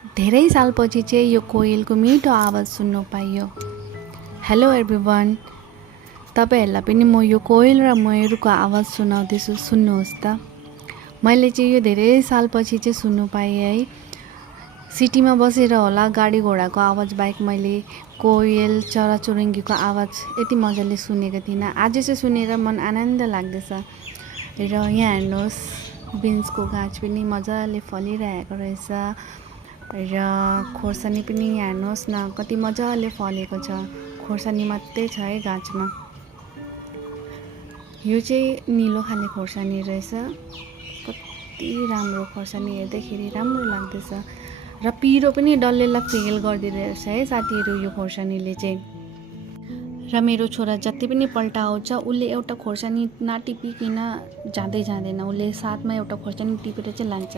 धेरै सालपछि चाहिँ यो कोयलको मिठो आवाज सुन्न पाइयो। हेलो एभ्रिवान, तपाईहरुलाई पनि म यो कोयल र मयूरको आवाज सुनाउँदैछु, सुन्नुहोस् त। मैले चाहिँ यो धेरै सालपछि चाहिँ सुन्नु पाएँ है। सिटीमा बसेर होला गाडी घोडाको आवाज बाहेक मैले कोयल चराचुरुङ्गीको आवाज यति मजाले सुनेको थिइनँ। आज चाहिँ सुनेर मन आनन्द लाग्दैछ। र यहाँ हेर्नुहोस्, बिन्सको गाछ पनि मजाले फलिरहेको रहेछ। र खोर्सानी पनि हेर्नुहोस् न कति मजाले फलेको छ। खोर्सानी मात्रै छ है गाछमा। यो चाहिँ निलो खाले खोर्सानी रहेछ। कति राम्रो खोर्सानी, हेर्दाखेरि राम्रो लाग्दैछ। र पिरो पनि डल्लेलाई फेल गरिदिरहेछ है साथीहरू यो खोर्सानीले चाहिँ। र मेरो छोरा जति पनि पल्टाउँछ उसले एउटा खोर्सानी नाटिपिकन जाँदैन। उसले साथमा एउटा खोर्सानी टिपेर चाहिँ लान्छ।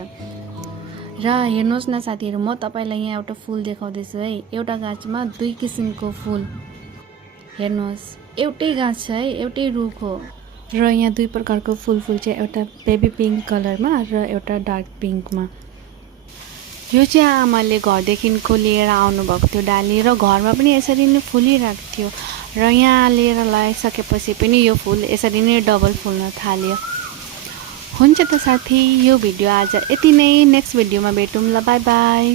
र हेर्नुहोस् न साथीहरू, म तपाईलाई यहाँ एउटा फुल देखाउँदैछु है। एउटा गाछमा दुई किसिमको फुल हेर्नुहोस्। एउटै गाछ छ है, एउटै रुख हो। र यहाँ दुई प्रकारको फुल चाहिँ एउटा बेबी पिङ्क कलरमा र एउटा डार्क पिङ्कमा। यो चाहिँ आमाले घरदेखिको लिएर आउनुभएको थियो डाली, र घरमा पनि यसरी नै फुलिरहेको थियो। र यहाँ लिएर लगाइसकेपछि पनि यो फुल यसरी नै डबल फुल्न थाल्यो। हुन्छ त साथी, यो भिडियो आज यति नै। नेक्स्ट भिडियोमा भेटौँ ल, बाई बाई।